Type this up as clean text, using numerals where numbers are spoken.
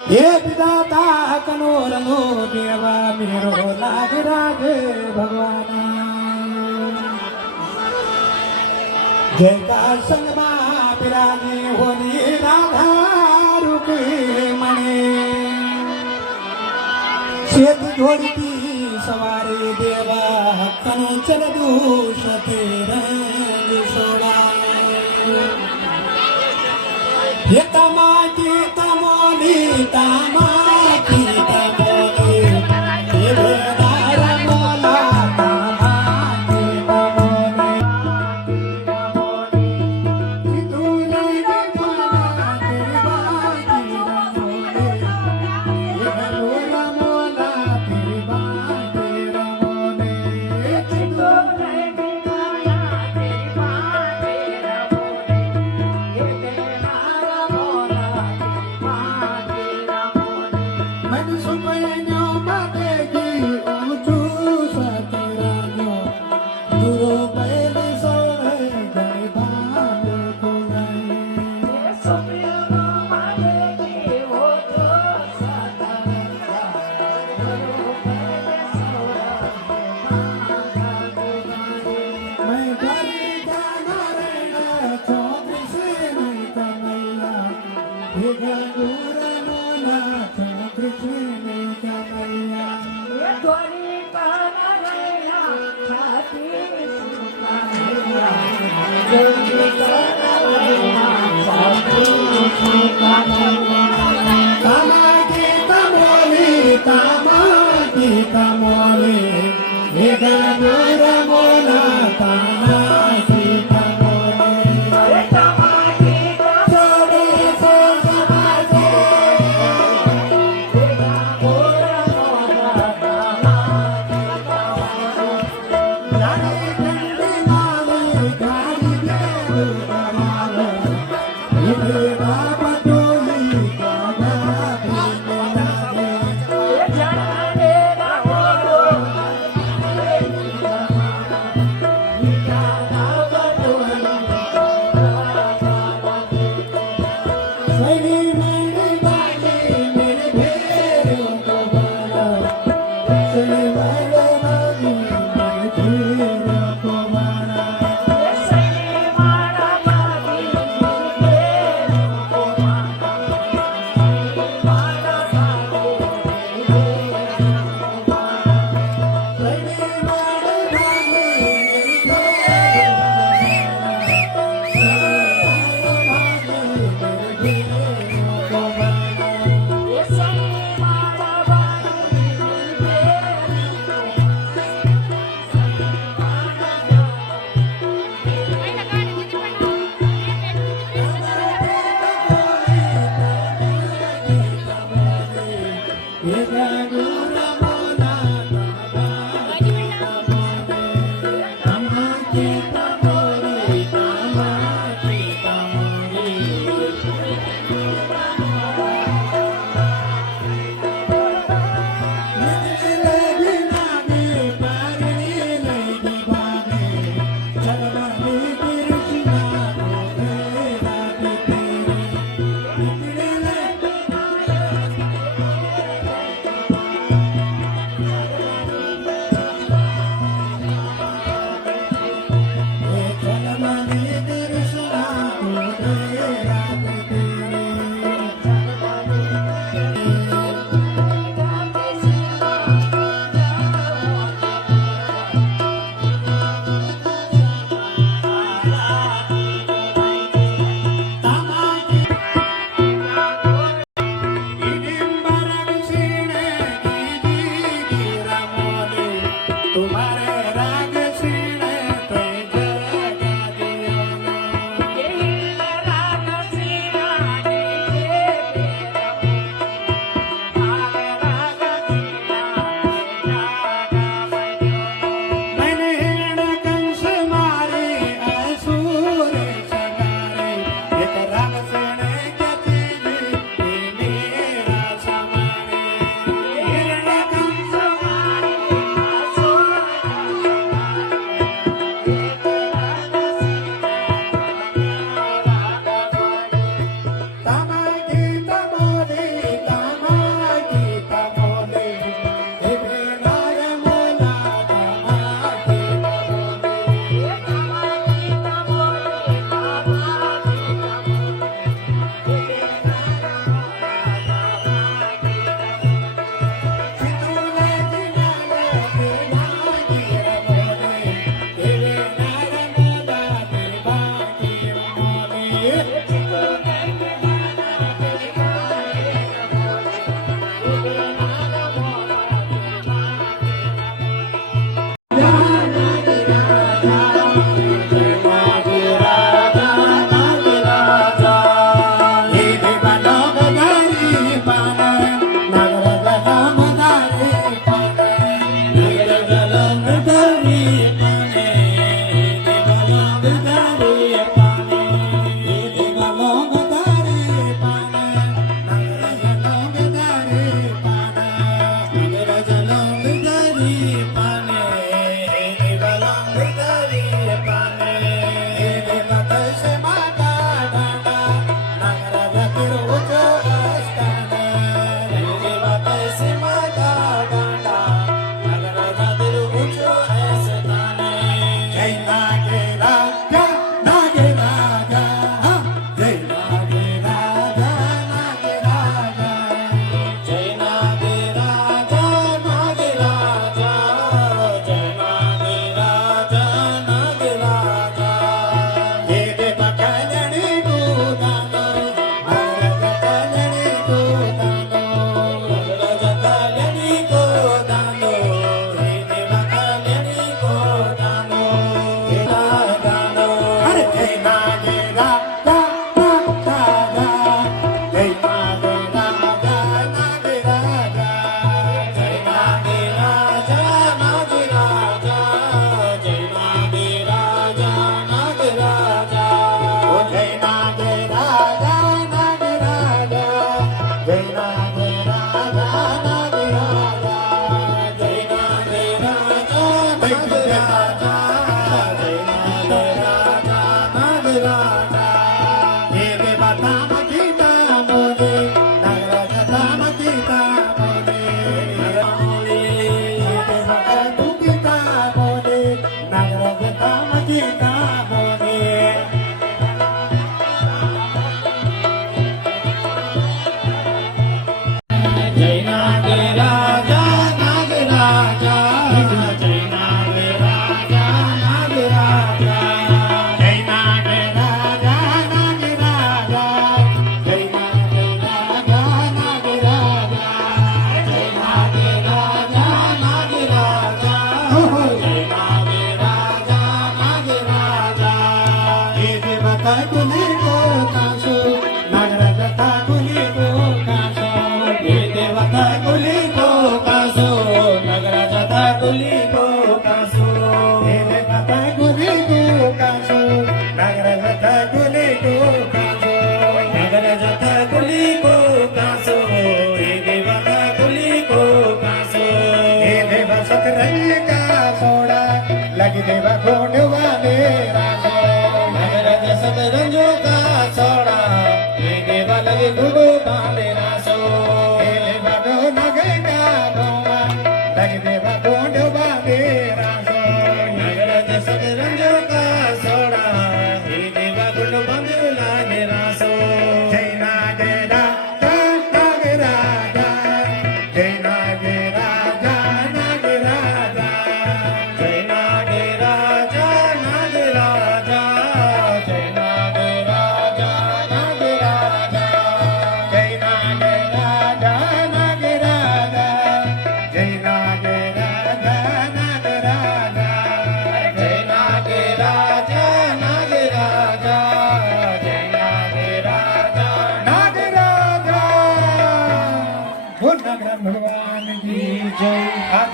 हे विधाता Knorr no देवा मेरो लाग रागे भगवान जय का संग मा बिराजे होनी राधा रुके मणे सेत जोड़ती सवारे देवा कनु चल दूषते रंग सोड़ा ये तमाकी तमोली तमाकी तमोली ये बेदार मोला तमाकी तमोली तूने देखा तेरी बाकी रमोली ये मोला मोला तेरी बाकी रमोली तूने देखा तेरी बाकी रमोली ये मन सुपैन्यो बाटेगी ऊँचू सतरान्यो दुरो पहले सोए गए भाग को गए सुपैन्यो बाटेगी ऊँचू सतरान्यो दुरो पहले सोए भाग को गए मैं गली जाना रहना चौधरी से नहीं कमैया ये गंगूरा मोला कृष्ण कन्हैया ये गोरी पाना रैया छाती सुकाया गोरी पाना रैया छाती सुकाया तमाकी तमोली ये गंगूरा मोला तमाकी જય નાગે રાજા નાગે રાજા જય નાગે રાજા નાગે રાજા જય નાગે રાજા નાગે રાજા હે દેવા તામ ગીતા મોને નાગરાજ તામ ગીતા મોને મોને હે દેવા તું ગીતા મોને નાગરાજ તામ ગીતા મોને જય નાગે રાજા નાગે રાજા જય નાગે રાજા નાગે રાજા જય નાગે રાજા નાગે રાજા જય નાગે રાજા નાગે રાજા જય નાગે રાજા નાગે રાજા જય નાગે રાજા નાગે રાજા હે દેવતા કુલી કો કાશો નાગરાજ તા કુલી કો કાશો હે દેવતા કુલી કો કાશો નાગરાજ તા કુલી કો કાશો હે દેવતા કુલી કો કાશો નાગરાજ તા કુલી કો કાશો નાગરાજ તા કુલી કો કાશો હે દેવતા કુલી કો કાશો હે દેવ સતરંગ કા સોડા લગી દેવા ગોંડવા ને રાખો નાગરાજ સતરંજો કા સોડા હે દેવા લગે ગુગો બાંધે રાસો હે દેવા દો નગે કા ડોવા લગે દેવા ગોંડવા ને રાખો નાગરાજ સતરંજો કા સોડા હે દેવા ગુંડ બાંધે લાગે રાસો જય નાગે રાજા નાગે રાજા જય નાગે રાજા નાગે રાજા જય નાગે રાજા નાગે રાજા જય નાગે રાજા નાગે રાજા જય નાગે રાજા નાગે રાજા જય નાગે રાજા નાગે રાજા જય નાગે રાજા નાગે રાજા જય નાગે રાજા નાગે રાજા બોલ નાગરાજ ભગવાન કી જય